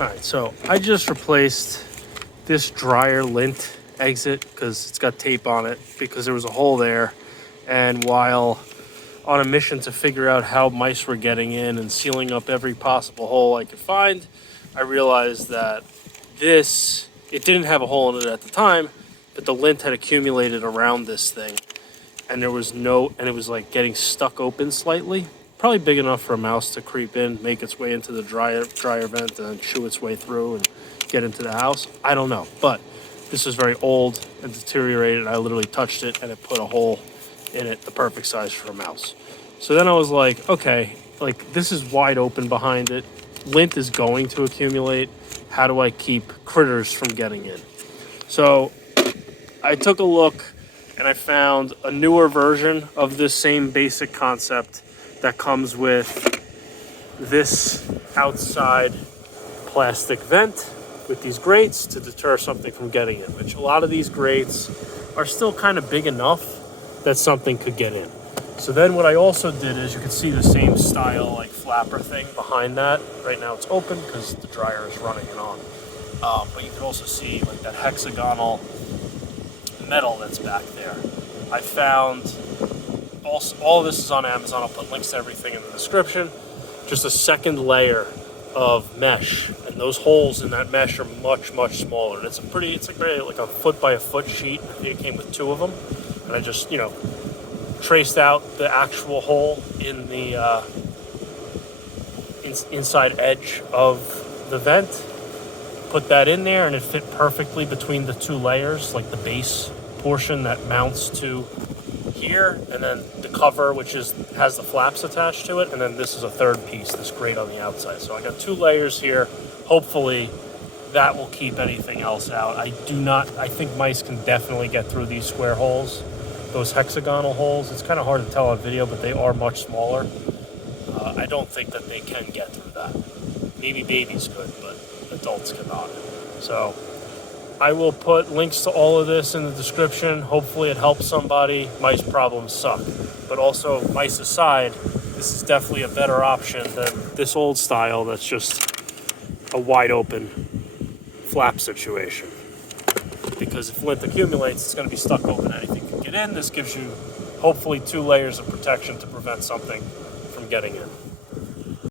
All right, so I just replaced this dryer lint exit because it's got tape on it because there was a hole there. And while on a mission to figure out how mice were getting in and sealing up every possible hole I could find, I realized that it didn't have a hole in it at the time, but the lint had accumulated around this thing. And it was like getting stuck open slightly. Probably big enough for a mouse to creep in, make its way into the dryer vent, and then chew its way through and get into the house. I don't know, but this was very old and deteriorated. I literally touched it and it put a hole in it, the perfect size for a mouse. So then I was like, okay, like this is wide open behind it. Lint is going to accumulate. How do I keep critters from getting in? So I took a look and I found a newer version of this same basic concept that comes with this outside plastic vent with these grates to deter something from getting in, which a lot of these grates are still kind of big enough that something could get in. So then what I also did is you can see the same style like flapper thing behind that. Right now it's open because the dryer is running it on. But you can also see like that hexagonal metal that's back there. I found all of this is on Amazon. I'll put links to everything in the description. Just a second layer of mesh, and those holes in that mesh are much smaller. And it's a great like a foot by a foot sheet. I think it came with 2 of them, and I just traced out the actual hole in the inside edge of the vent. Put that in there, and it fit perfectly between the 2 layers, like the base portion that mounts to here, and then the cover, which has the flaps attached to it, and then this is a third piece, this grate on the outside. So I got 2 layers here. Hopefully that will keep anything else out. I think mice can definitely get through these square holes, those hexagonal holes. It's kind of hard to tell on video, but they are much smaller. I don't think that they can get through that. Maybe babies could, but adults cannot. So I will put links to all of this in the description. Hopefully it helps somebody. Mice problems suck. But also, mice aside, this is definitely a better option than this old style that's just a wide open flap situation. Because if lint accumulates, it's going to be stuck open. Anything can get in. This gives you hopefully 2 layers of protection to prevent something from getting in.